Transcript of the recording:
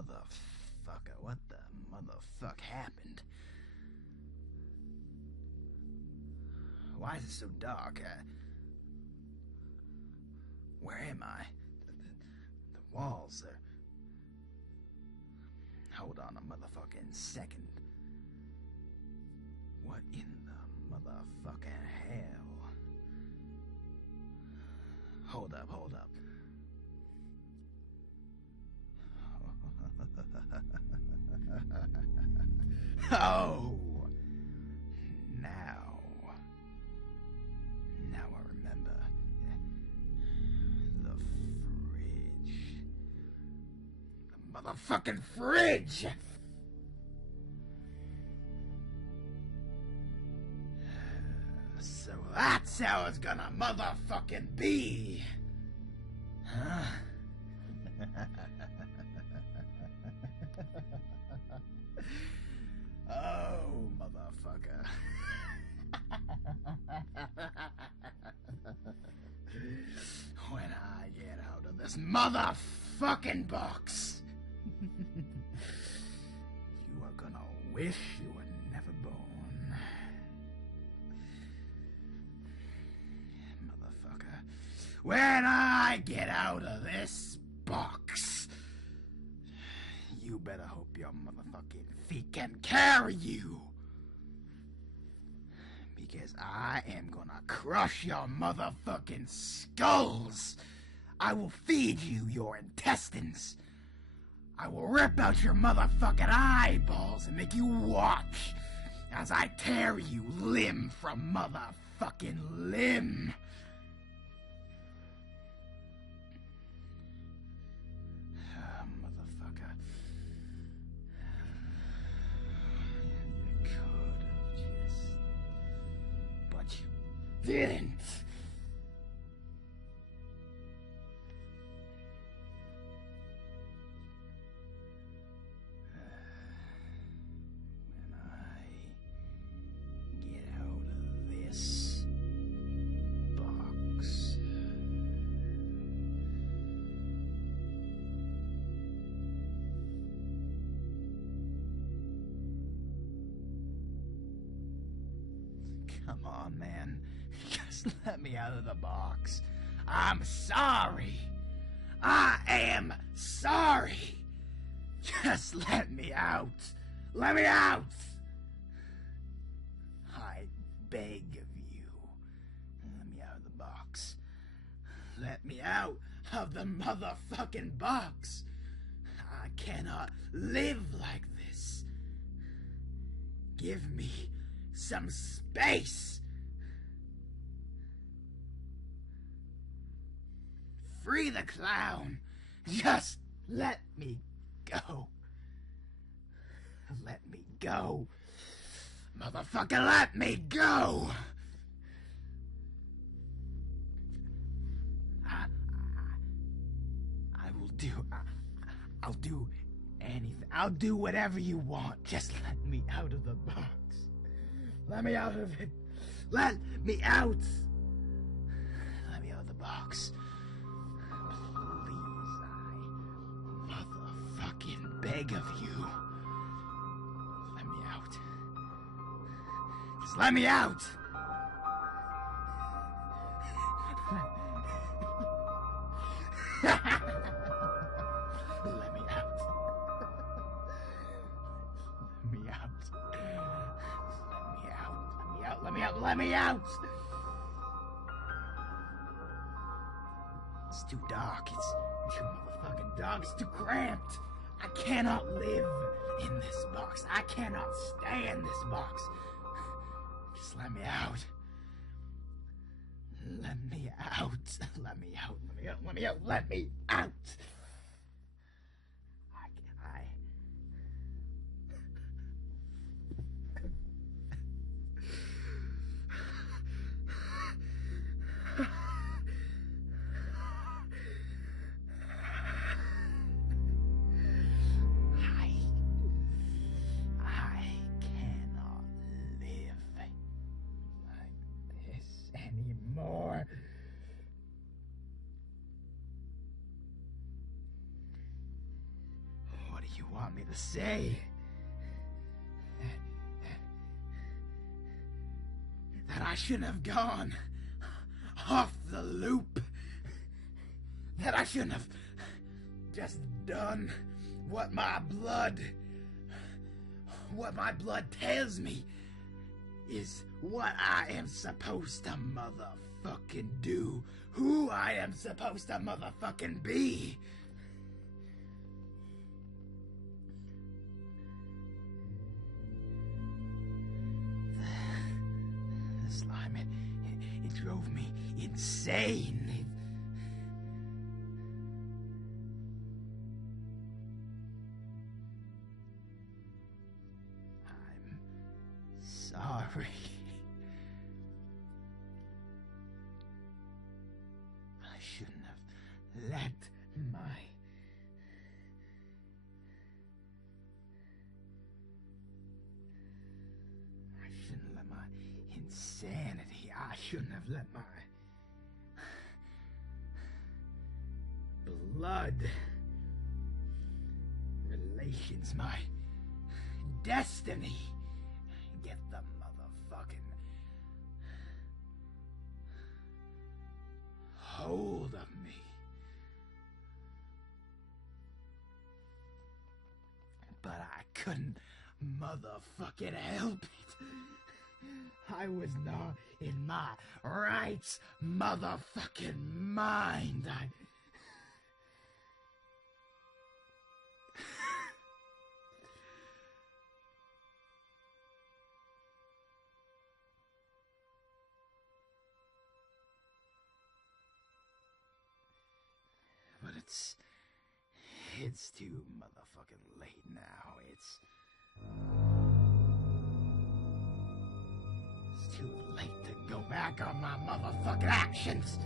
motherfucker, what the motherfuck happened? Why is it so dark? Where am I? The walls are... Hold on a motherfucking second. What in the motherfucking hell? Hold up. Oh! Now I remember. The fridge. The motherfucking fridge! So that's how it's gonna motherfucking be! Huh? Oh, motherfucker. When I get out of this motherfucking box, you are gonna wish you were never born. Motherfucker. When I get out of this box, you better hope your motherfucking feet can carry you. Because I am gonna crush your motherfucking skulls. I will feed you your intestines. I will rip out your motherfucking eyeballs and make you watch as I tear you limb from motherfucking limb. Motherfucker. You could have just... But you didn't. When I get out of this box... Come on, man. Just let me out of the box. I'm sorry. I am sorry. Just let me out. Let me out. I beg of you. Let me out of the box. Let me out of the motherfucking box. I cannot live like this. Give me some space. Free the clown. Just let me go. Let me go. Motherfucker, let me go. I will do... I'll do anything. I'll do whatever you want. Just let me out of the box. Let me out of it. Let me out. Let me out of the box. Please, I motherfucking beg of you. Let me out. Just let me out. Let me out. Let me out. Let me out! It's too dark. It's too motherfucking dark. It's too cramped. I cannot live in this box. I cannot stay in this box. Just let me out. Let me out. Let me out. Let me out. Let me out. Let me out. I cannot live like this anymore. You want me to say that I shouldn't have gone off the loop? That I shouldn't have just done what my blood tells me is what I am supposed to motherfucking do, who I am supposed to motherfucking be. The slime, it drove me insane. Sorry. I shouldn't have let my insanity. I shouldn't have let my blood relations, my destiny, get the motherfucking hold of me. But I couldn't motherfucking help it. I was not in my right motherfucking mind. But it's too motherfucking late now. It's too late to go back on my motherfucking actions.